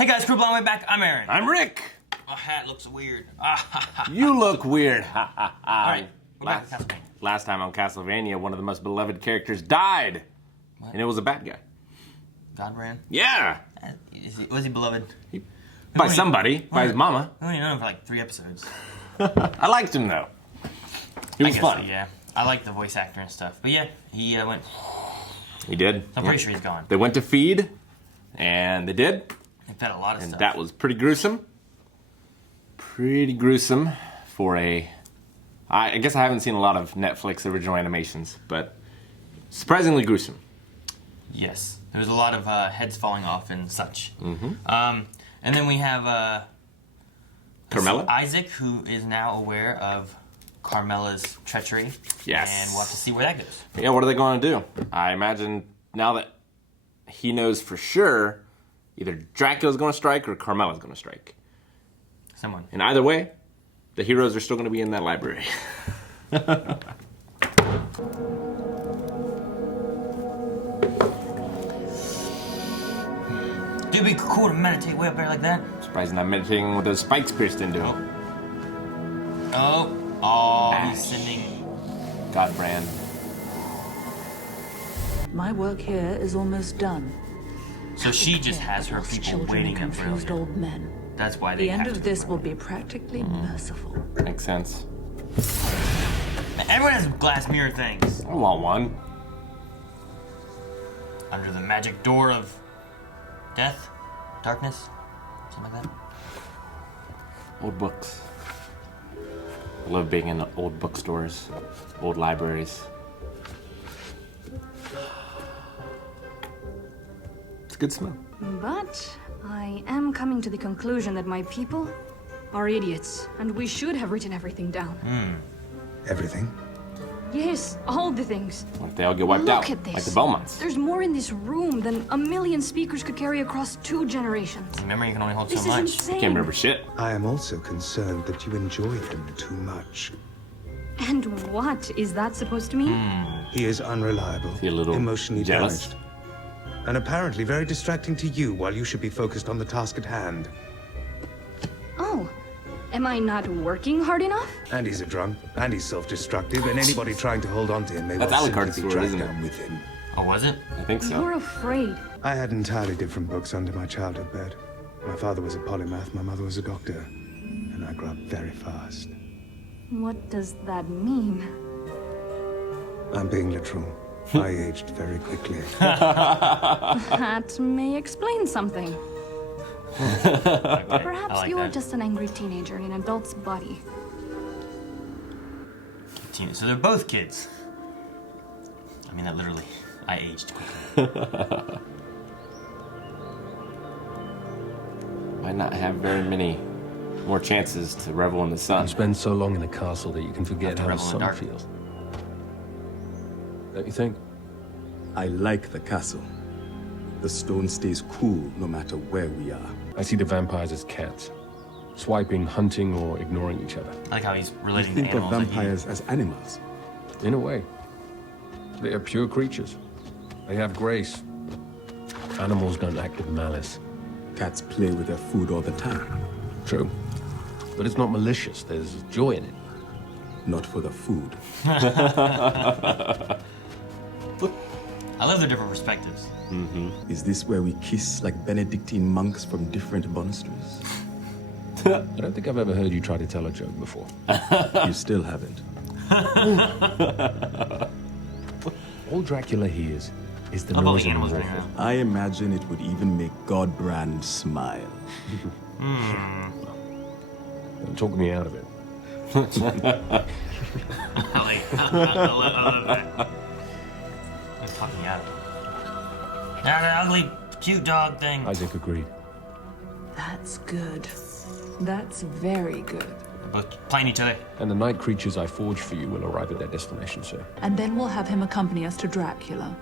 Hey guys, crew blown way back. I'm Aaron. I'm Rick. My hat looks weird. You look weird. Alright, we're back to Castlevania. Last time on Castlevania, one of the most beloved characters died. What? And it was a bad guy. Godbrand? Yeah. Was he beloved? By somebody. By his mama. I only known him for like 3 episodes. I liked him though. He was fun. So, yeah. I like the voice actor and stuff. But yeah, he went... He did. I'm pretty sure he's gone. They went to feed, and they did. They fed a lot of and stuff. That was pretty gruesome. Pretty gruesome for a... I guess I haven't seen a lot of Netflix original animations, but surprisingly gruesome. Yes. There was a lot of heads falling off and such. Mm-hmm. And then we have... Carmela? Isaac, who is now aware of Carmela's treachery. Yes. And we'll have to see where that goes. Yeah, what are they going to do? I imagine now that he knows for sure, either Dracula's going to strike or Carmela's going to strike. Someone. And either way, the heroes are still going to be in that library. It'd be cool to meditate way up there like that. Surprised not meditating with those spikes pierced into him. Oh, he's sending... Godbrand. My work here is almost done. So she just has her people waiting up for confused old men. That's why they The end have of this will be practically merciful. Makes sense. Everyone has glass mirror things. I want one. Under the magic door of death, darkness, something like that. Old books. I love being in old bookstores, old libraries. It's a good smell. But I am coming to the conclusion that my people are idiots, and we should have written everything down. Everything? Yes, all the things. What if they all get wiped out? Look at this. Like the Belmonts. There's more in this room than 1,000,000 speakers could carry across 2 generations. Memory can only hold This so is much. insane. Can't remember shit. I am also concerned that you enjoy him too much. And what is that supposed to mean? He is unreliable, He a little emotionally jealous? damaged, and apparently very distracting to you while you should be focused on the task at hand. Oh, am I not working hard enough? And he's a drunk, and he's self-destructive, and anybody trying to hold on to him may That's well Alucard's simply be sword, dragged isn't it? down with him. Oh, was it? I think so. You're afraid. I had entirely different books under my childhood bed. My father was a polymath, my mother was a doctor, and I grew up very fast. What does that mean? I'm being literal. I aged very quickly. That may explain something. Okay, Perhaps I like you're that. just an angry teenager in an adult's body. So they're both kids. I mean that literally. I aged quickly. Might not have very many more chances to revel in the sun. You spend so long in the castle that you can forget to how the revel in sun dark. feels. Don't you think? I like the castle. The stone stays cool no matter where we are. I see the vampires as cats, swiping, hunting, or ignoring each other. I like how he's You relating to think of animals. vampires as animals. In a way, they are pure creatures. They have grace. Animals don't act with malice. Cats play with their food all the time. True. But it's not malicious. There's joy in it. Not for the food. I love their different perspectives. Is this where we kiss like Benedictine monks from different monasteries? I don't think I've ever heard you try to tell a joke before. You still haven't. All Dracula hears is the How about noise the of animals the running warfare. around? I imagine it would even make Godbrand smile. Don't talk me out of it. I love that. He's talking out. That ugly, cute dog thing. Isaac agreed. That's good. That's very good. They're both playing each other. And the night creatures I forged for you will arrive at their destination soon. And then we'll have him accompany us to Dracula.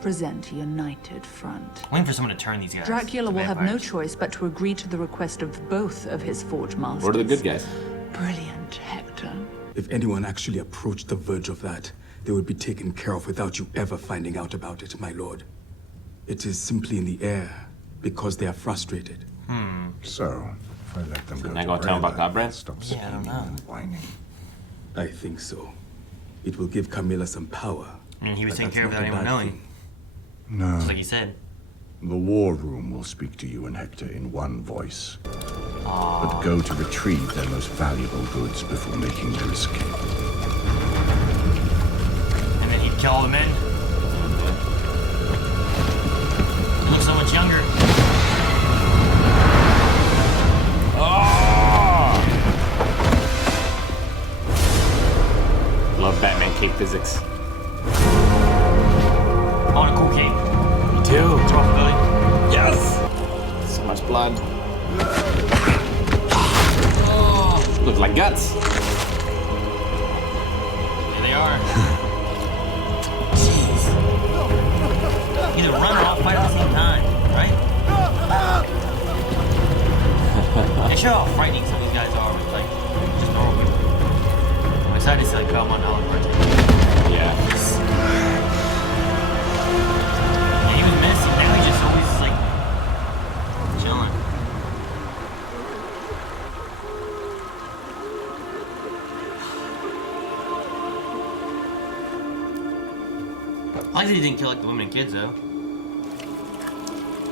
Present a united front. Waiting for someone to turn these guys. Dracula to will have no vampires. choice but to agree to the request of both of his forge masters. What are the good guys? Brilliant, Hector. If anyone actually approached the verge of that, they would be taken care of without you ever finding out about it, my lord. It is simply in the air because they are frustrated. So, if I let them go Isn't that to gonna tell 'em about Breda, God, Brand? stop Yeah, I don't scheming know. and whining. I think so. It will give Camilla some power. And he was but taking that's care of not without a anyone bad knowing. thing. No. Just like you said. The war room will speak to you and Hector in one voice. But go to retrieve their most valuable goods before making their escape. And then he'd kill all the men. He looks so much younger. Love Batman cape physics. I want a cool cape. Me too. Throw off the belly. Yes! So much blood. Look like guts. There they are. Jeez. Either run or I'll fight at the same time, right? They show how frightening some of these guys are with, like, just normal people. I'm excited to see, like, Belmont and Alucard. Yeah. Yeah, he was messy. Now he's just always, like, chilling. I like that he didn't kill, like, the women and kids, though.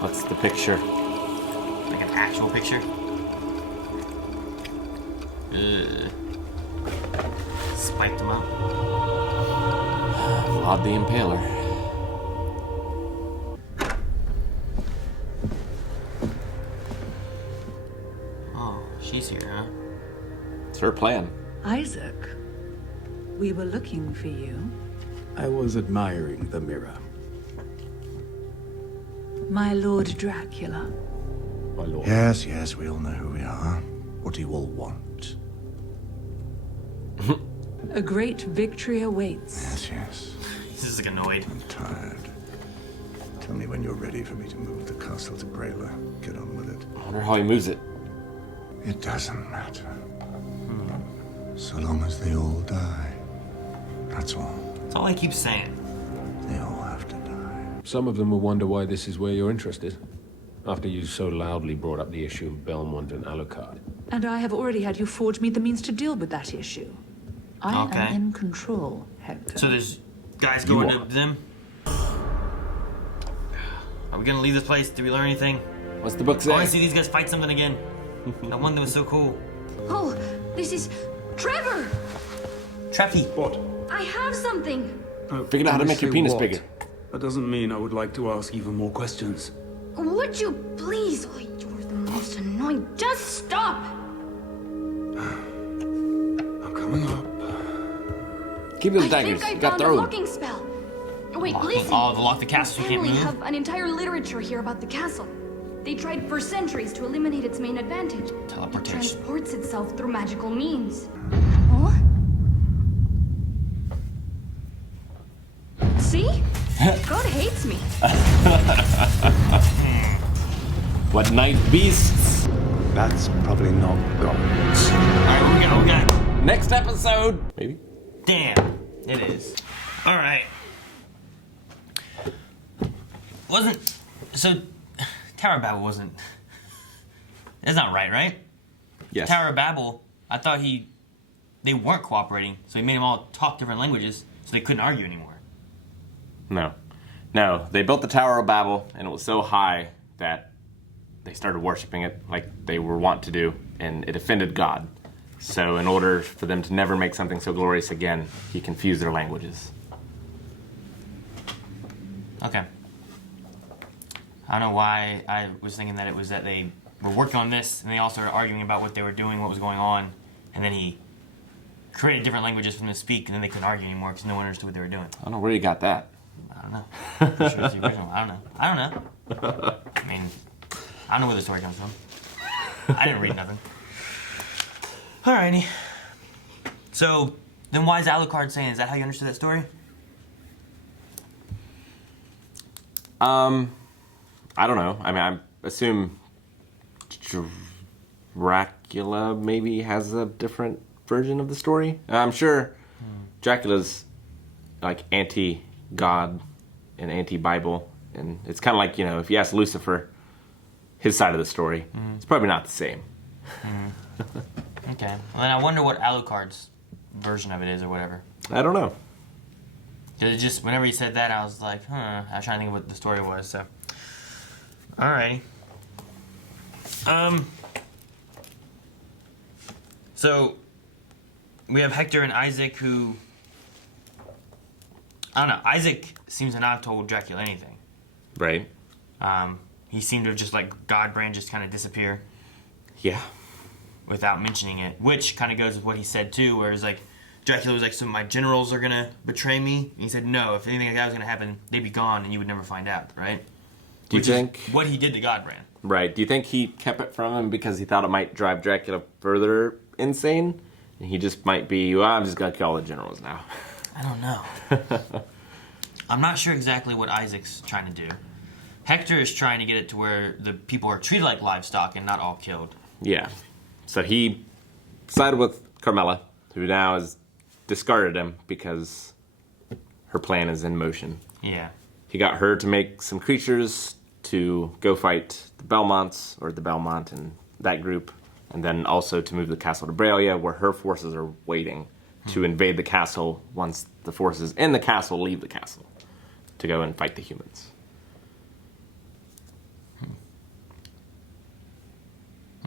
What's the picture? Like an actual picture. Ugh. Spiked him up. Vlad the Impaler. Oh, she's here, huh? It's her plan. Isaac, we were looking for you. I was admiring the mirror. My Lord Dracula. My lord. Yes, yes, we all know who we are. What do you all want? A great victory awaits. Yes, yes. He's just like annoyed. I'm tired. Tell me when you're ready for me to move the castle to Brela. Get on with it. I wonder how he moves it. It doesn't matter. So long as they all die. That's all. That's all I keep saying. They all have to die. Some of them will wonder why this is where you're interested. After you so loudly brought up the issue of Belmont and Alucard. And I have already had you forge me the means to deal with that issue. I Okay. am in control, Hector. So there's guys going are. to them. Are we gonna leave this place? Did we learn anything? What's the book I say? want to see these guys fight something again. That one that was so cool. Oh, this is Trevor! Trappy. What? I have something! Figured out how to make your Honestly, penis what? bigger. That doesn't mean I would like to ask even more questions. Would you please? Oh, you're the most annoying. Just stop! I'm coming up. Keep those I daggers. think I You got found a thrown. locking spell. Wait, listen. Oh, the lock the castle, you can't Family move. have an entire literature here about the castle. They tried for centuries to eliminate its main advantage. It Teleportation. transports itself through magical means. Huh? See? God hates me. What night beasts? That's probably not God. Alright, what we got? What we got? Next episode. Maybe. Damn, it is. Alright. Wasn't. So, Tower of Babel wasn't. That's not right, right? Yes. Tower of Babel, I thought they weren't cooperating, so he made them all talk different languages, so they couldn't argue anymore. No. No. They built the Tower of Babel, and it was so high that they started worshiping it like they were wont to do, and it offended God. So in order for them to never make something so glorious again, he confused their languages. Okay. I don't know why I was thinking that it was that they were working on this, and they all started arguing about what they were doing, what was going on, and then he created different languages for them to speak, and then they couldn't argue anymore because no one understood what they were doing. I don't know where you got that. I don't know. I'm sure it's the original. I don't know. I don't know. I mean, I don't know where the story comes from. I didn't read nothing. Alrighty. So, then why is Alucard saying? Is that how you understood that story? I don't know. I mean, I assume Dracula maybe has a different version of the story. I'm sure Dracula's like anti-God and anti-Bible, and it's kind of like, you know, if you ask Lucifer, his side of the story. It's probably not the same. Okay. Well, then I wonder what Alucard's version of it is or whatever. I don't know. Because it just, whenever he said that, I was like, I was trying to think of what the story was, so. Alrighty. So, we have Hector and Isaac who, I don't know, Isaac seems to not have told Dracula anything. Right. He seemed to have just like Godbrand just kind of disappear. Yeah. Without mentioning it, which kind of goes with what he said too, where it's like, Dracula was like, so my generals are gonna betray me? And he said, no, if anything like that was gonna happen, they'd be gone and you would never find out, right? Do you think? What he did to Godbrand. Right. Do you think he kept it from him because he thought it might drive Dracula further insane? And he just might be, well, I'm just gonna kill all the generals now. I don't know. I'm not sure exactly what Isaac's trying to do. Hector is trying to get it to where the people are treated like livestock and not all killed. Yeah. So he sided with Carmilla, who now has discarded him because her plan is in motion. Yeah. He got her to make some creatures to go fight the Belmonts, or the Belmont and that group, and then also to move the castle to Bralia, where her forces are waiting to invade the castle once the forces in the castle leave the castle to go and fight the humans.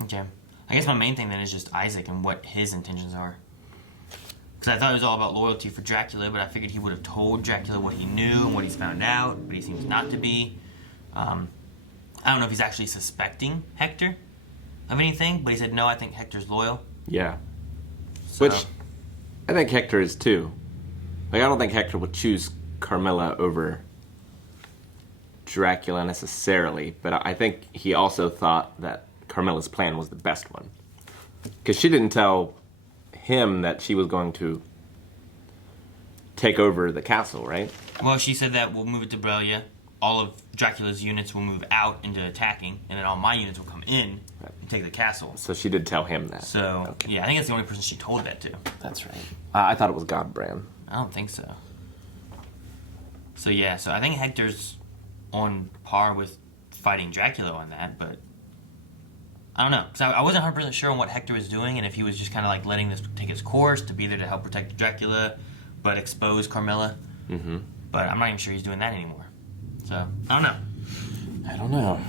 Okay. I guess my main thing then is just Isaac and what his intentions are. Because I thought it was all about loyalty for Dracula, but I figured he would have told Dracula what he knew and what he's found out, but he seems not to be. I don't know if he's actually suspecting Hector of anything, but he said, no, I think Hector's loyal. Yeah. So, Which I think Hector is too. Like, I don't think Hector would choose Carmilla over Dracula necessarily, but I think he also thought that Carmilla's plan was the best one. Because she didn't tell him that she was going to take over the castle, right? well, she said that we'll move it to Bralia. All of Dracula's units will move out into attacking, and then all my units will come in and take the castle. So she did tell him that. So, Okay. yeah, I think that's the only person she told that to. That's right. I thought it was Godbrand. I don't think so. So, yeah, so I think Hector's on par with fighting Dracula on that, but I don't know. Because I wasn't 100% sure on what Hector was doing, and if he was just kind of like letting this take its course to be there to help protect Dracula, but expose Carmilla. Mm-hmm. But I'm not even sure he's doing that anymore. So, I don't know.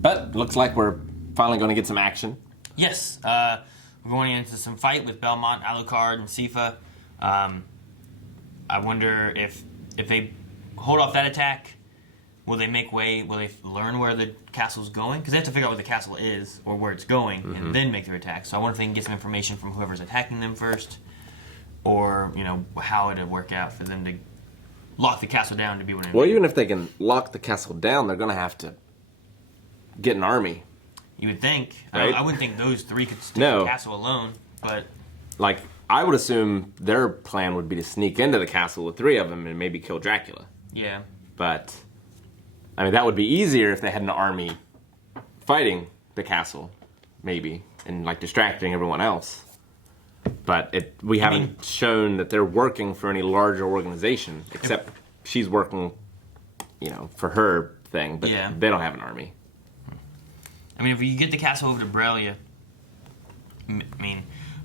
But looks like we're finally going to get some action. Yes, we're going into some fight with Belmont, Alucard, and Sifa. I wonder if they hold off that attack, will they make way? Will they learn where the castle's going? Because they have to figure out where the castle is or where it's going, and then make their attack. So I wonder if they can get some information from whoever's attacking them first, or how it'd work out for them to lock the castle down to be able to. Well, even if they can lock the castle down, they're going to have to get an army. You would think. Right? I wouldn't think those three could stick No. the castle alone, but Like, I would assume their plan would be to sneak into the castle, the three of them, and maybe kill Dracula. yeah. But, I mean, that would be easier if they had an army fighting the castle, maybe, and, like, distracting everyone else. But we haven't shown that they're working for any larger organization, except she's working, for her thing, but Yeah. they don't have an army. I mean, if you get the castle over to Bralia,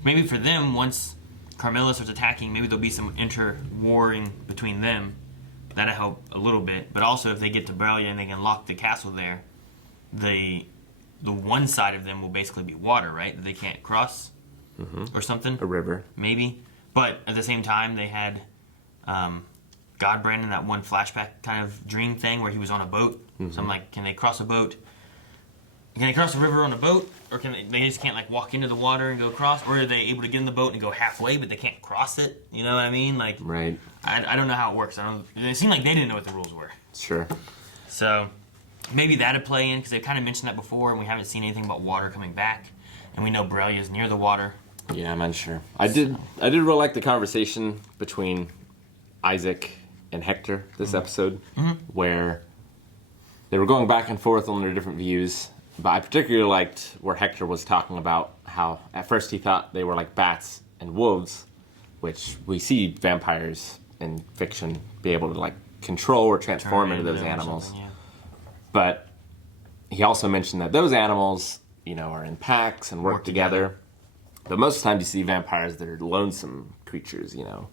maybe for them, once Carmilla starts attacking, maybe there'll be some inter-warring between them. That'll help a little bit. But also, if they get to Bralia and they can lock the castle there, the one side of them will basically be water, right? That they can't cross or something. A river. Maybe. But at the same time, they had Godbrand in that one flashback kind of dream thing where he was on a boat. So I'm like, can they cross a boat? Can they cross the river on a boat? Or can they just can't like walk into the water and go across? Or are they able to get in the boat and go halfway, but they can't cross it? You know what I mean? Like, Right. I don't know how it works. It seemed like they didn't know what the rules were. Sure. So maybe that'd play in, because they've kind of mentioned that before, and we haven't seen anything about water coming back. And we know Bralia is near the water. Yeah, I'm unsure. I did really like the conversation between Isaac and Hector this episode, where they were going back and forth on their different views. But I particularly liked where Hector was talking about how at first he thought they were like bats and wolves, which we see vampires in fiction be able to like control or transform into those animals. Yeah. But he also mentioned that those animals, you know, are in packs and work together. But most of the time you see vampires that are lonesome creatures, you know,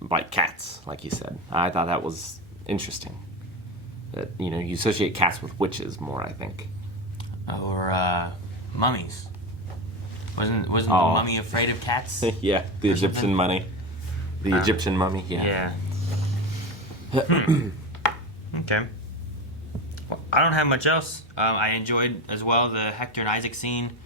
like cats, like you said. I thought that was interesting. That, you know, you associate cats with witches more, I think. Or mummies. Wasn't the mummy afraid of cats? Yeah, the Egyptian mummy. The Egyptian mummy, yeah. Okay. Well, I don't have much else. I enjoyed as well the Hector and Isaac scene.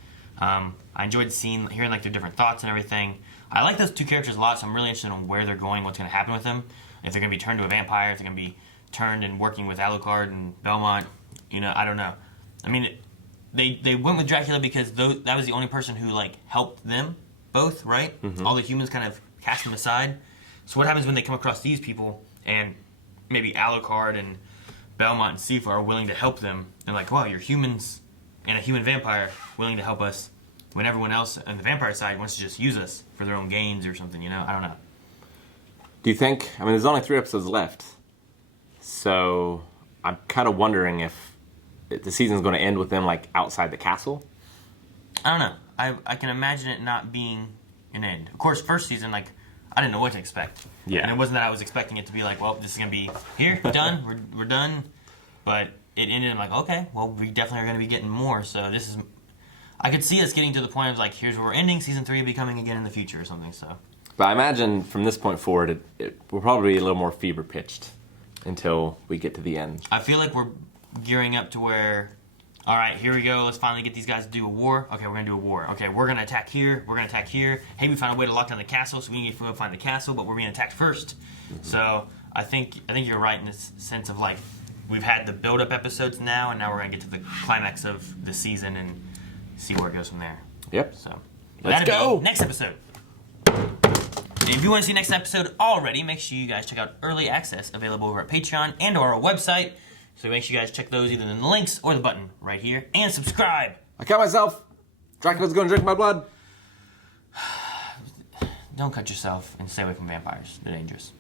I enjoyed hearing like their different thoughts and everything. I like those two characters a lot, so I'm really interested in where they're going, what's going to happen with them. If they're going to be turned to a vampire, if they're going to be turned and working with Alucard and Belmont. You know, I don't know. I mean, they went with Dracula because that was the only person who like helped them both, right? Mm-hmm. All the humans kind of cast them aside. So what happens when they come across these people and maybe Alucard and Belmont and Sifa are willing to help them? And like, wow, you're humans and a human vampire willing to help us when everyone else on the vampire side wants to just use us for their own gains or something, you know? I don't know. Do you think, I mean, there's only 3 episodes left, so I'm kind of wondering if the season's going to end with them, like, outside the castle? I don't know. I can imagine it not being an end. Of course, first season, like, I didn't know what to expect. Yeah. And it wasn't that I was expecting it to be like, well, this is going to be here, done, we're done. But it ended, I'm like, okay, well, we definitely are going to be getting more, so this is... I could see us getting to the point of, like, here's where we're ending, season 3 will be coming again in the future or something, so... But I imagine from this point forward, it will probably be a little more fever-pitched until we get to the end. I feel like we're gearing up to where, all right, here we go, let's finally get these guys to do a war. Okay, we're going to do a war. Okay, we're going to attack here, we're going to attack here. Hey, we found a way to lock down the castle, so we need to go find the castle, but we're being attacked first. Mm-hmm. So I think you're right in this sense of, like, we've had the build-up episodes now, and now we're going to get to the climax of the season and see where it goes from there. Yep. So let's go. Next episode. And if you want to see next episode already, make sure you guys check out Early Access, available over at Patreon and or our website. So make sure you guys check those either in the links or the button right here. And subscribe. I cut myself. Dracula's going to drink my blood. Don't cut yourself and stay away from vampires. They're dangerous.